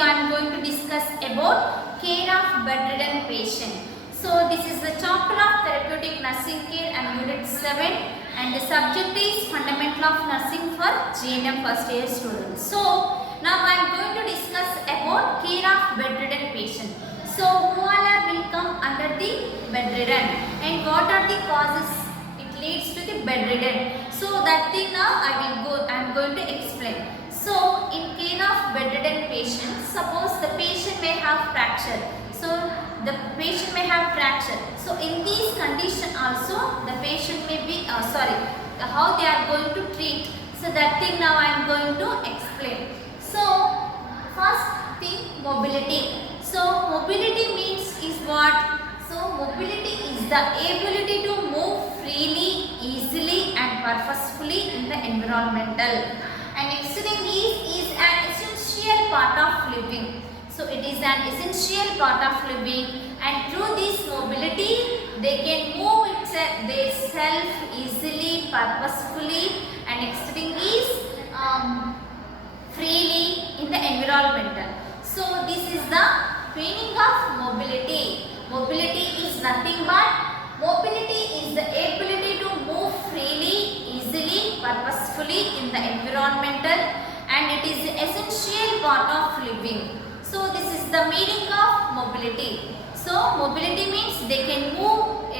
video I am going to discuss about care of bedridden patient. So this is the chapter of therapeutic nursing care and unit 7, and the subject is fundamental of nursing for GNM first year students. So now I am going to discuss about care of bedridden patient. So who all will come under the bedridden and what are the causes it leads to the bedridden. So that thing now I am going to explain. So in care of bedridden patient, suppose the patient may have fracture. So the patient may have fracture. So in these condition also the patient may be how they are going to treat. So that thing now I am going to explain. So first thing, mobility. So mobility means is what? So mobility is the ability to move freely, easily and purposefully in the environmental. And next thing is an essential part of living. So it is an essential part of living, and through this mobility they can move their self easily, purposefully, and next thing is freely in the environmental. So this is the meaning of mobility. Mobility is nothing but mobility is the ability to move freely, easily, purposefully in the environmental, and it is the essential part of living. So this is the meaning of mobility. So mobility means they can move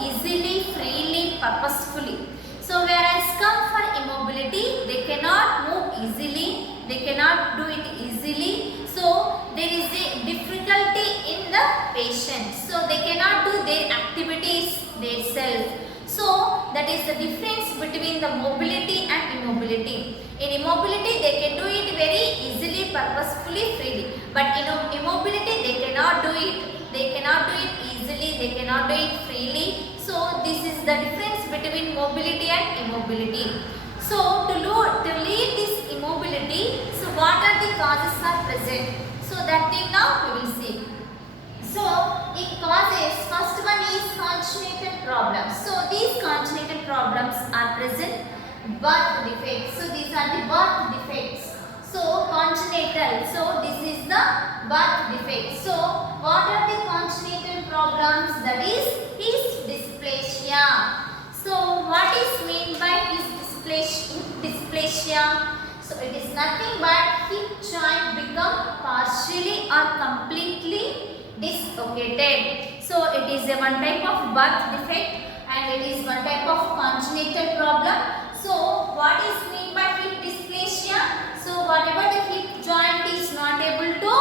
easily, freely, purposefully. So whereas come for immobility, they cannot move easily, they cannot do it easily. So there is a difficulty in the patient. So they cannot do their activities themselves. So that is the difference between the mobility and immobility. In immobility they can do it very easily, purposefully, freely. But in immobility they cannot do it. They cannot do it easily, they cannot do it freely. So this is the difference between mobility and immobility. So to lead this immobility, so what are the causes are present? So that thing now we will see. So in causes, first one is congenital problems. So these congenital problems are present. Birth defects. So these are the birth defects. So congenital. So this is the birth defect. So what are the congenital problems? That is his dysplasia. So what is meant by his dysplasia? So it is nothing but hip joint become partially or completely dislocated. So it is a one type of birth defect and it is one type of congenital problem. So what is meant by hip dysplasia? So whatever the hip joint is not able to,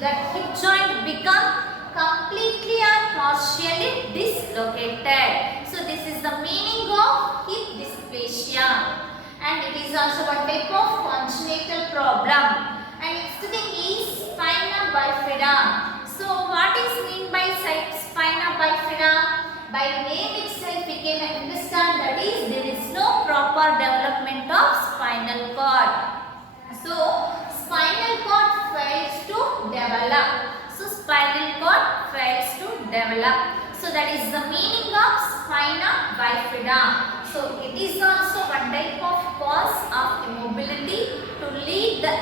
that hip joint become completely or partially dislocated. So this is the meaning of hip dysplasia, and it is also one type of congenital problem. And next thing is spina bifida. So what is mean by spina bifida? By name itself we can understand that is there is no proper development of spinal cord. So spinal cord fails to develop. So spinal cord fails to develop. So that is the meaning of spina bifida. So it is also one type of cause of immobility to lead the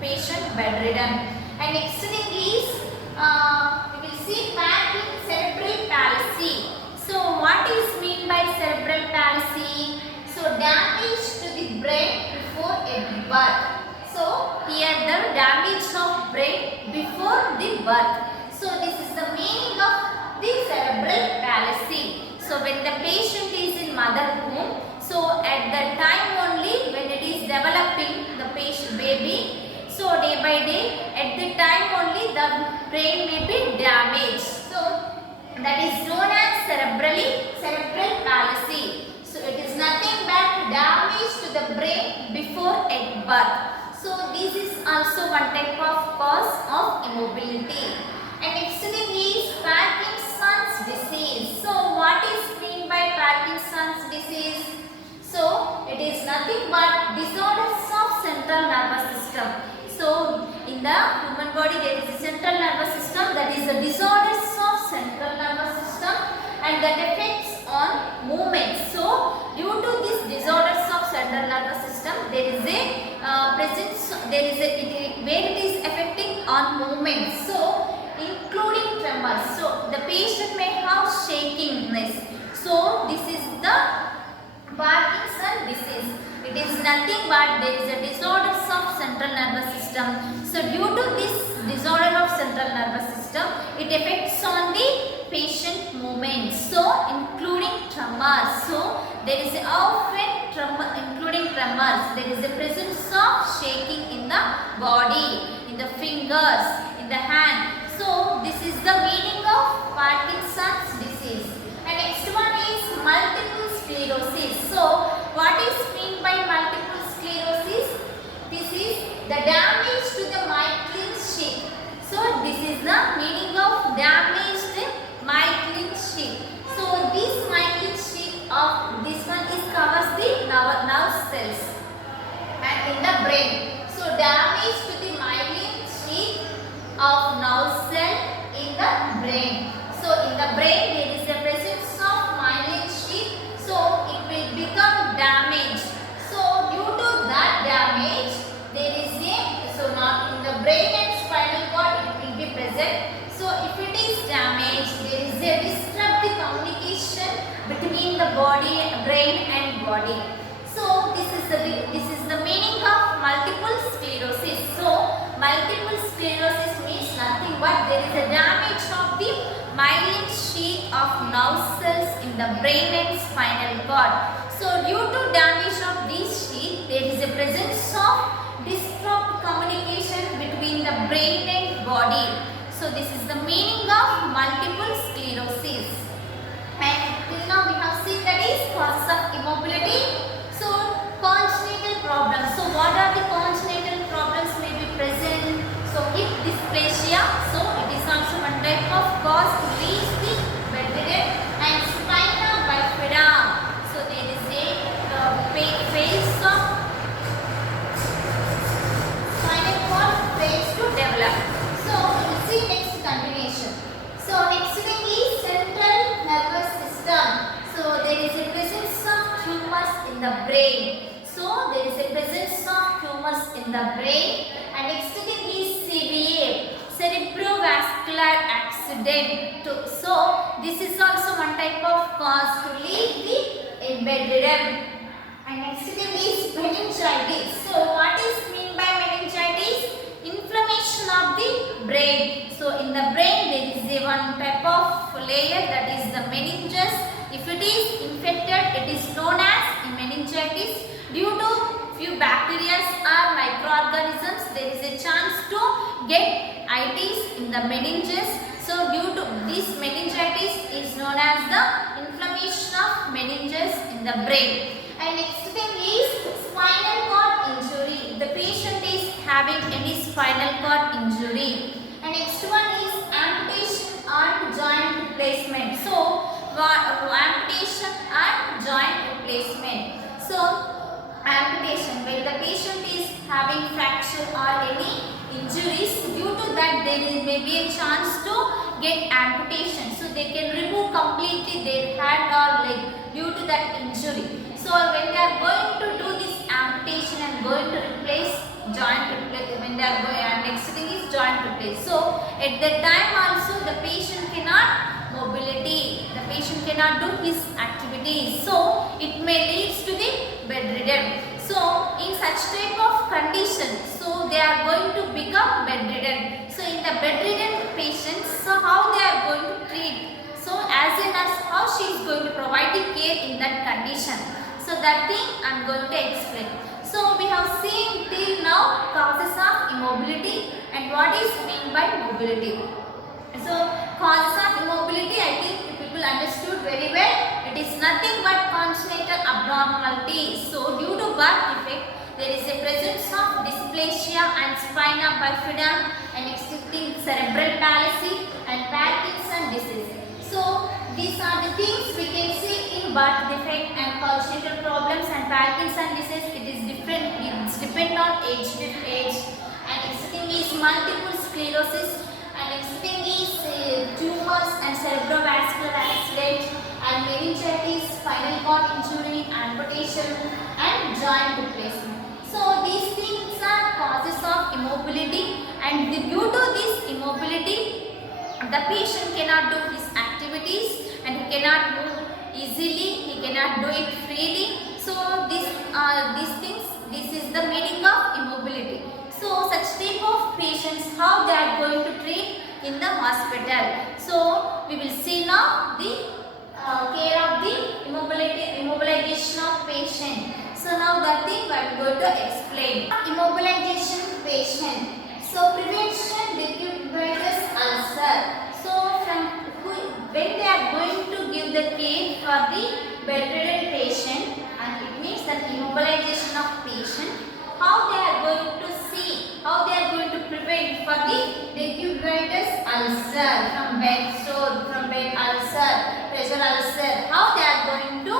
patient bedridden. And next thing is we will see cerebral palsy. So what is mean by cerebral palsy? So damage to the brain before a birth. So here the damage of brain before the birth. So this is the meaning of the cerebral palsy. So when the patient is in mother womb, so at the time only when it is developing the patient baby, so day by day at the time only the brain may be damaged. So that is known as cerebral palsy. So it is nothing but damage to the brain before at birth. So this is also one type of cause of immobility. And next thing is Parkinson's disease. So what is mean by Parkinson's disease? So it is nothing but disorders of central nervous system. So in the human body there is a central nervous system, that is the disorders of central nervous system, and that affects on movement. So due to this disorders of central nervous system there is a presence, there is where it is affecting on movements. So including tremors. So the patient may have shakiness. So this is the Parkinson disease. It is nothing but there is a disorders of central nervous system. So due to this disorder of central nervous system, it affects on the patient movements. So including tremors. So there is often including tremors. There is a presence of shaking in the body, in the fingers, in the hand. So this is the meaning of Parkinson's disease. And next one is multiple sclerosis. So what is mean by multiple sclerosis? This is the damage to the myelin sheath. So this is the meaning of damaged myelin sheath. So this myelin sheath of this one is covers the nerve cells and in the brain. So damage to the myelin sheath of nerve cell in the brain. So in the brain there is a presence of myelin sheath. So it will become damaged. So due to that damage, there is not in the brain and spinal cord it will be present. So if it is damaged, there is a disrupted communication between the body, brain and body. So this is the meaning of multiple sclerosis. So multiple sclerosis means nothing but there is a damage of the myelin sheath of nerve cells in the brain and spinal cord. So due to damage of this sheath, there is a presence of disrupt communication between the brain and body. So this is the meaning of multiple sclerosis. And till now we have seen that is causes of immobility. So congenital problems. So what are the congenital problems may be present? So hip dysplasia. So it is also one type of cause to reach the bedridden and spina bifida. So there is a phase of spinal cord phase to develop. So we will see next continuation. So next thing is central nervous system. So there is a presence of tumors in the brain. So there is a presence of tumors in the brain. And next thing is CVA, cerebrovascular accident. So this is also one type of cause to lead the bedridden. And next thing is meningitis. So what is mean by meningitis? Inflammation of the brain. So in the brain there is a one type of layer that is the meninges. If it is infected, it is known as meningitis. Due to few bacteria or microorganisms, there is a chance to get itis in the meninges. So due to this meningitis is known as the inflammation of meninges in the brain. And next thing is spinal cord injury. The patient is having any spinal cord injury. And next one is amputation and joint replacement. So amputation and joint replacement. So amputation, when the patient is having fracture or any injuries, due to that there may be a chance to get amputation. So they can remove completely their hand or leg due to that injury. So when they are going to do this amputation and going to replace joint replace, when they are going, and next thing is joint replace. So at that time also the patient cannot mobility, the patient cannot do his activities. So it may leads to the bedridden. So in such type of condition, so they are going to become bedridden. So in the bedridden patients, so how they are going to treat? So as a nurse, how she is going to provide the care in that condition. So that thing I am going to explain. So we have seen till now causes of immobility and what is meant by mobility. So causes of immobility, I think people understood very well. It is nothing but congenital abnormality. So due to birth defect, there is a presence of dysplasia and spina bifida and existing cerebral palsy and Parkinson disease. So these are the things we can see in birth defect and congenital problems and Parkinson disease. It is different. It's depend on age with age. And next thing is multiple sclerosis. And next thing is tumors and cerebrovascular accident and meningitis, spinal cord injury, amputation and joint replacement. So these things the patient cannot do his activities and he cannot move easily, he cannot do it freely. So these things, this is the meaning of immobility. So such type of patients, how they are going to treat in the hospital. So we will see now the care of the immobilization of patient. So now that thing I am going to explain. Immobilization patient. So prevention decubitus ulcer. So when they are going to give the care for the bedridden patient, and it means that immobilization of patient, how they are going to see, how they are going to prevent for the decubitus ulcer from bed sore, from bed ulcer, pressure ulcer, how they are going to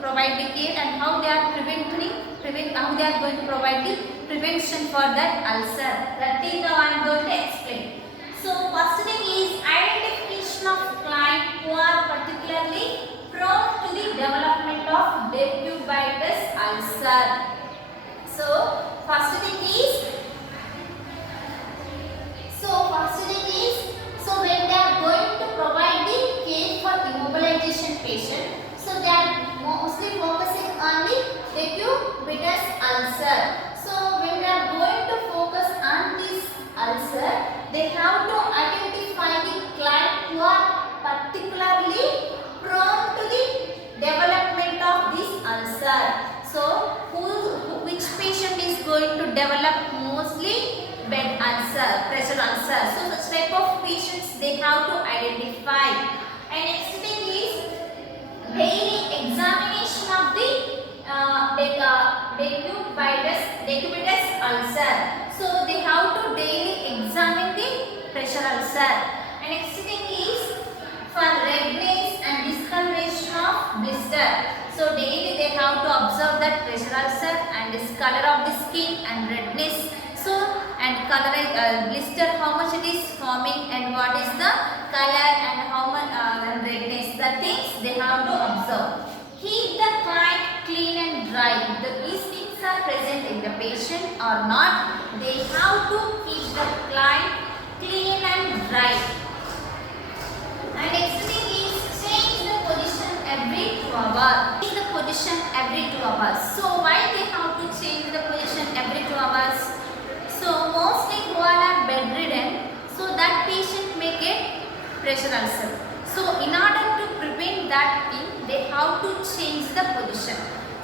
provide the care and how they are how they are going to provide the prevention for that ulcer. That thing now I am going to explain. So first thing is identification of client who are particularly prone to the development of decubitus ulcer. So first thing is when they are going to provide the care for immobilization patient, so they are mostly focusing on the decubitus ulcer. So when they are going to focus on this ulcer, they have to identify the client who are particularly prone to the development of this ulcer. So which patient is going to develop mostly bed ulcer, pressure ulcer. So such type of patients they have to identify. And next thing is daily examination of the decubitus ulcer. So they have to daily examine the pressure ulcer. And next thing is for redness and discoloration of blister. So daily they have to observe that pressure ulcer and this color of the skin and redness. So and color blister, how much it is forming and what is the color and how much redness. The things they have to observe. Keep the client clean and dry. These things are present in the patient or not. They have to keep the client clean and dry. And next thing is change the position every 2 hours. Change the position every 2 hours. So why they have to change the position every 2 hours? So mostly who are bedridden, so that patient may get pressure ulcer. So in order to prevent that thing, they have to change the position.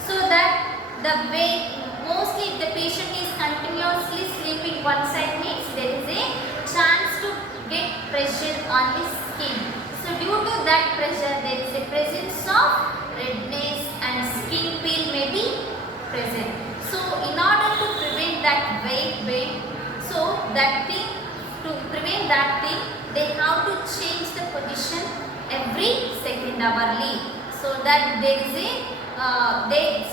So that the way, mostly if the patient is continuously sleeping one side means there is a chance to get pressure on his skin. So due to that pressure, there is a presence of redness and skin peel may be present. So in order to prevent that weight, so that thing, to prevent that thing, they have to change the position every second hourly, so that there is a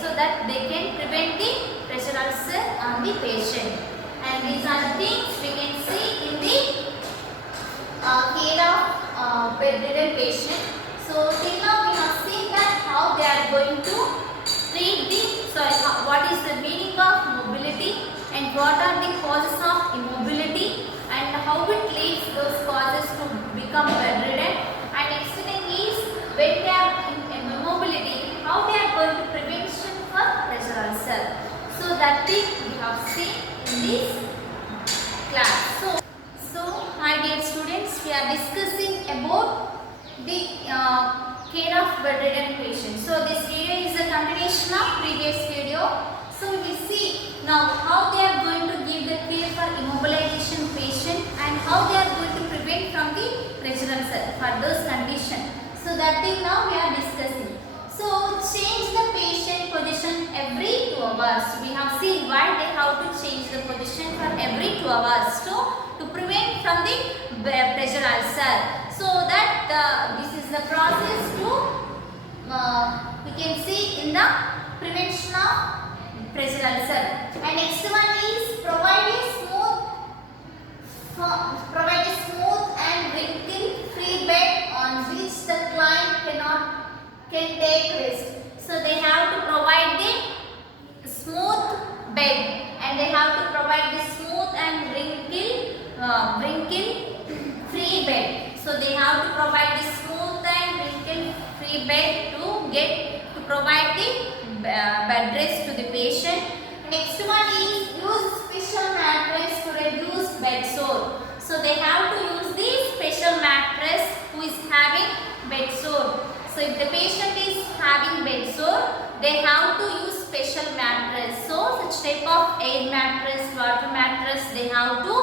so that they can prevent the pressure ulcer on the patient. And these are the things we can see in the care of bedridden patient. So till now we have seen that how they are going to treat what is the meaning of mobility and what are the causes of immobility and how it leads those causes to become bedridden. And next thing is when they are in immobility, how they are going to prevention for pressure ulcer. So that thing we have seen in this class. So hi dear students, we are discussing about the care of bedridden patients. So this video is a continuation of previous video. So we see now how they are going to give the care for immobilization patient and how they are going to prevent from the pressure ulcer for those conditions. So that thing now we are discussing. So change the patient position every 2 hours. We have seen why they have to change the position for every 2 hours to prevent from the pressure ulcer. So that this is the process to we can see in the prevention of pressure ulcer. And next one is provide a smooth and wrinkle-free bed on which the client can take rest. So they have to provide the smooth bed and they have to provide the smooth and wrinkle wrinkle free bed. So they have to provide the smooth and wrinkle free bed to provide the bed rest to the patient. Next one is use special mattress to reduce bed sore. So they have to use the special mattress who is having bed sore. So if the patient is having bed sore, they have to use special mattress. So such type of air mattress, water mattress they have to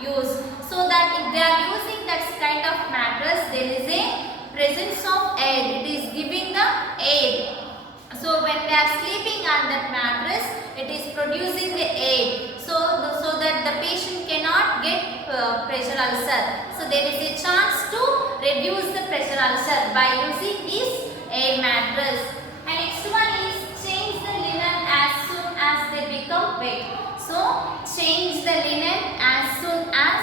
use. So that if they are using that kind of mattress, there is a presence of air. It is giving the air. So when they are sleeping on that mattress, it is producing the air. So that the patient cannot get pressure ulcer. So there is a chance to reduce the pressure ulcer by using this air mattress. And next one is change the linen as soon as they become wet. So change the linen as soon as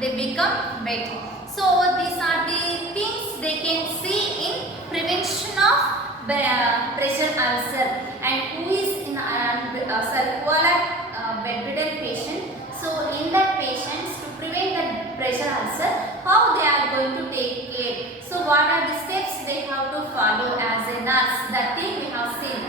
they become wet. So these are the things they can see in prevention of pressure ulcer. And who is in bedridden patient. So in that patients, to prevent the pressure ulcer, how they are going to take care. So what are the steps they have to follow as a nurse? That thing we have seen.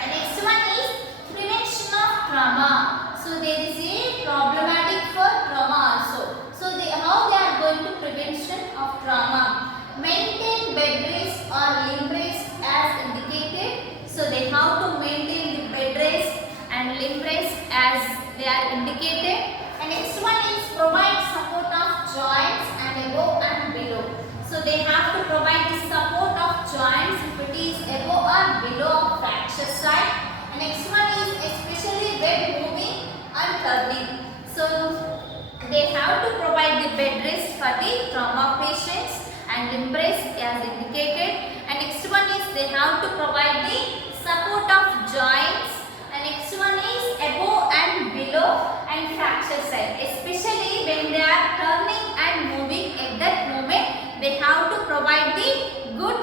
And next one is prevention of trauma. So there is a problematic for trauma also. So how they are going to prevention of trauma. Maintain bed rest or limb rest as indicated. So they have to maintain the bed rest and limb rest as they are indicated. And next one is provide support of joints and above and below. So they have to provide the support of joints if it is above or below fracture side. And next one is especially when moving and turning. So they have to provide the bed rest for the trauma patients and limb rest as indicated. And next one is they have to provide the support of joints. And next one is above and below and fracture side. Especially when they are turning and moving at that moment, they have to provide the good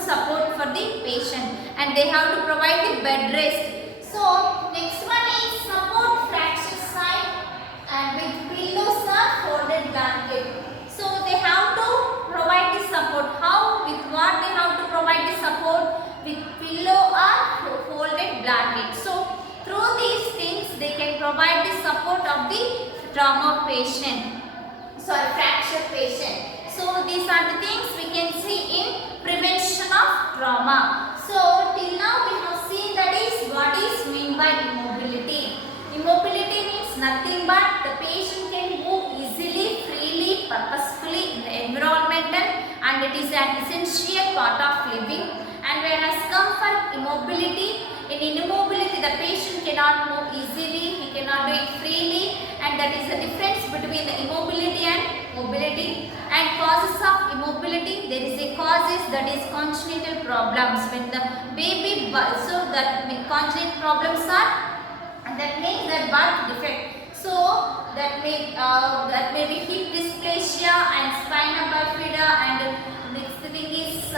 support for the patient, and they have to provide the bed rest. So next one is support fracture side and with pillows or folded blanket. So they have to provide the support. How? With what they have to provide the support? With pillow or folded blanket. So through these things they can provide the support of the trauma patient. Fracture patient. So these are the things we can see in prevention of trauma. So till now we have seen that is what is meant by immobility. Immobility means nothing but the patient can move easily, freely, purposefully in the environmental, and it is an essential part of living. And whereas comfort, immobility, in immobility the patient cannot move easily, he cannot do it freely, and that is the difference between the immobility and mobility. And causes of immobility, there is a causes that is congenital problems when the baby so that congenital problems are, and that means that birth defect. So that may be hip dysplasia and spina bifida, and next thing is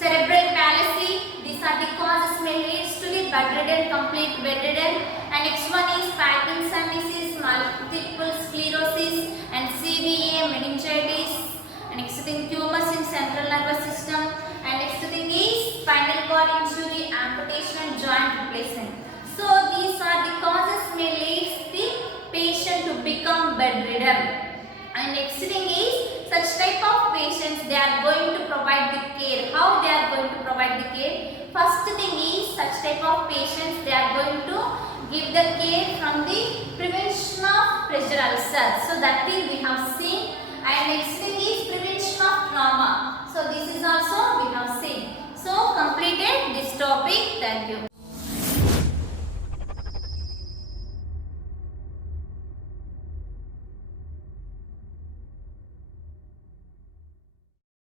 cerebral palsy. These are the causes may leads to the bedridden, complete bedridden. And next one is Parkinson disease, multiple sclerosis, and CVA, meningitis. And next thing tumors in central nervous system. And next thing is spinal cord injury, amputation, and joint replacement. So these are the causes may lead the patient to become bedridden. And next thing is such type of patients they are going to provide the care. How they are going to provide the care? First thing is such type of patients they are going to give the care from the prevention of pressure ulcer. So that thing we have seen. And next thing is prevention of trauma. So this is also we have seen. So completed this topic. Thank you.